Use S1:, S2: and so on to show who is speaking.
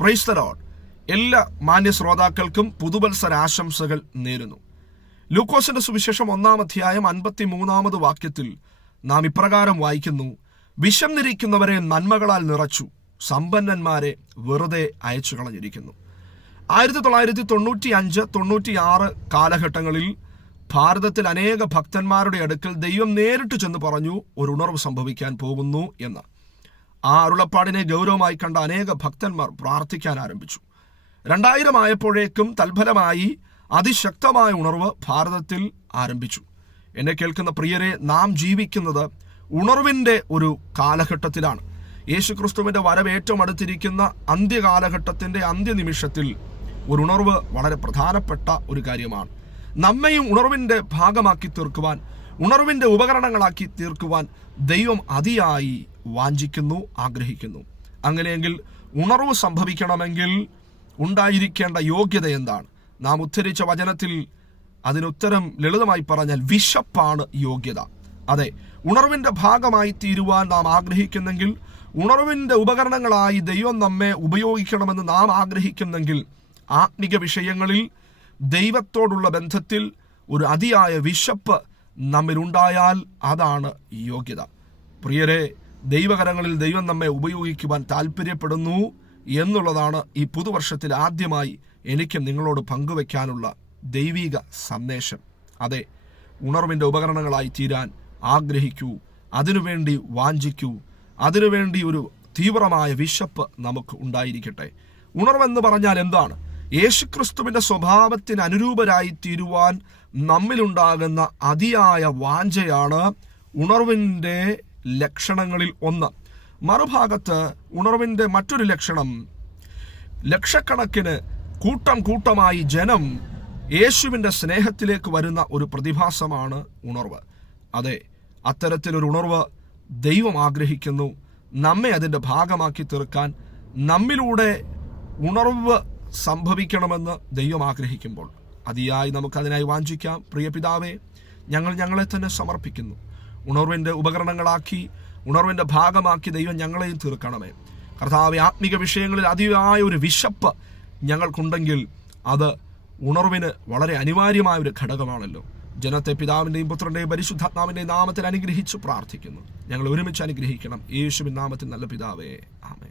S1: Price എല്ലാ മാന്യ ശ്രോതാക്കൾക്കും പുതുവത്സര ആശംസകൾ നേരുന്നു. ലൂക്കോസിന്റെ സുവിശേഷം ഒന്നാം അധ്യായം അൻപത്തി മൂന്നാമത് വാക്യത്തിൽ നാം ഇപ്രകാരം വായിക്കുന്നു. വിശന്നിരിക്കുന്നവരെ നന്മകളാൽ നിറച്ചു. സമ്പന്നന്മാരെ വെറുതെ അയച്ചു കളഞ്ഞിരിക്കുന്നു ആയിരത്തി തൊള്ളായിരത്തി തൊണ്ണൂറ്റി അഞ്ച് തൊണ്ണൂറ്റി ആറ് കാലഘട്ടങ്ങളിൽ ഭാരതത്തിൽ അനേക ഭക്തന്മാരുടെ അടുക്കൽ ദൈവം നേരിട്ട് ചെന്ന് പറഞ്ഞു ഒരു ഉണർവ് സംഭവിക്കാൻ പോകുന്നു എന്ന്. ആ അരുളപ്പാടിനെ ഗൗരവമായി കണ്ട അനേക ഭക്തന്മാർ പ്രാർത്ഥിക്കാൻ ആരംഭിച്ചു. രണ്ടായിരം ആയപ്പോഴേക്കും തൽഫലമായി അതിശക്തമായ ഉണർവ് ഭാരതത്തിൽ ആരംഭിച്ചു. എന്നെ കേൾക്കുന്ന പ്രിയരെ നാം ജീവിക്കുന്നത് ഉണർവിന്റെ ഒരു കാലഘട്ടത്തിലാണ്. യേശുക്രിസ്തുവിന്റെ വരവ് ഏറ്റവും അടുത്തിരിക്കുന്ന അന്ത്യകാലഘട്ടത്തിന്റെ അന്ത്യനിമിഷത്തിൽ ഒരു ഉണർവ് വളരെ പ്രധാനപ്പെട്ട ഒരു കാര്യമാണ്. നമ്മയും ഉണർവിന്റെ ഭാഗമാക്കി തീർക്കുവാൻ ഉണർവിന്റെ ഉപകരണങ്ങളാക്കി തീർക്കുവാൻ ദൈവം അതിയായി വാഞ്ചിക്കുന്നു ആഗ്രഹിക്കുന്നു. അങ്ങനെയെങ്കിൽ ഉണർവ് സംഭവിക്കണമെങ്കിൽ ഉണ്ടായിരിക്കേണ്ട യോഗ്യത എന്താണ്? നാം ഉദ്ധരിച്ച വചനത്തിൽ അതിനുത്തരം ലളിതമായി പറഞ്ഞാൽ വിശപ്പാണ് യോഗ്യത. അതെ ഉണർവിന്റെ ഭാഗമായി തീരുവാൻ നാം ആഗ്രഹിക്കുന്നെങ്കിൽ ഉണർവിന്റെ ഉപകരണങ്ങളായി ദൈവം നമ്മെ ഉപയോഗിക്കണമെന്ന് നാം ആഗ്രഹിക്കുന്നെങ്കിൽ ആത്മിക വിഷയങ്ങളിൽ ദൈവത്തോടുള്ള ബന്ധത്തിൽ ഒരു അതിയായ വിശപ്പ് നമ്മിലുണ്ടായാൽ അതാണ് യോഗ്യത. പ്രിയരെ ദൈവകരങ്ങളിൽ ദൈവം നമ്മെ ഉപയോഗിക്കുവാൻ താല്പര്യപ്പെടുന്നു എന്നുള്ളതാണ് ഈ പുതുവർഷത്തിൽ ആദ്യമായി എനിക്കും നിങ്ങളോട് പങ്കുവെക്കാനുള്ള ദൈവിക സന്ദേശം. അതെ ഉണർവിന്റെ ഉപകരണങ്ങളായി തീരാൻ ആഗ്രഹിക്കൂ അതിനുവേണ്ടി വാഞ്ചിക്കൂ അതിനുവേണ്ടി ഒരു തീവ്രമായ വിശപ്പ് നമുക്ക് ഉണ്ടായിരിക്കട്ടെ. ഉണർവെന്ന് പറഞ്ഞാൽ എന്താണ്? യേശുക്രിസ്തുവിന്റെ സ്വഭാവത്തിന് അനുരൂപരായി തീരുവാൻ നമ്മിലുണ്ടാകുന്ന അതിയായ വാഞ്ചയാണ് ഉണർവിന്റെ ലക്ഷണങ്ങളിൽ ഒന്ന്. മറുഭാഗത്ത് ഉണർവിന്റെ മറ്റൊരു ലക്ഷണം ലക്ഷക്കണക്കിന് കൂട്ടം കൂട്ടമായി ജനം യേശുവിന്റെ സ്നേഹത്തിലേക്ക് വരുന്ന ഒരു പ്രതിഭാസമാണ് ഉണർവ്. അതെ അത്തരത്തിലൊരു ഉണർവ് ദൈവം ആഗ്രഹിക്കുന്നു. നമ്മെ അതിന്റെ ഭാഗമാക്കി തീർക്കാൻ നമ്മിലൂടെ ഉണർവ് സംഭവിക്കണമെന്ന് ദൈവം ആഗ്രഹിക്കുമ്പോൾ. അതിയായി നമുക്കതിനായി വാഞ്ചിക്കാം. പ്രിയ പിതാവേ ഞങ്ങൾ ഞങ്ങളെ തന്നെ സമർപ്പിക്കുന്നു. ഉണർവിന്റെ ഉപകരണങ്ങളാക്കി ഉണർവിന്റെ ഭാഗമാക്കി ദൈവം ഞങ്ങളെയും തീർക്കണമേ. കർത്താവ് ആത്മീക വിഷയങ്ങളിൽ അതിയായ ഒരു വിശപ്പ് ഞങ്ങൾക്കുണ്ടെങ്കിൽ അത് ഉണർവിന് വളരെ അനിവാര്യമായ ഒരു ഘടകമാണല്ലോ. ജനത്തെ പിതാവിന്റെയും പുത്രന്റെയും പരിശുദ്ധാത്മാവിന്റെയും നാമത്തിൽ അനുഗ്രഹിച്ചു പ്രാർത്ഥിക്കുന്നു. ഞങ്ങൾ ഒരുമിച്ച് അനുഗ്രഹിക്കണം. യേശുവിൻ നാമത്തിൽ നല്ല പിതാവേ. ആമേ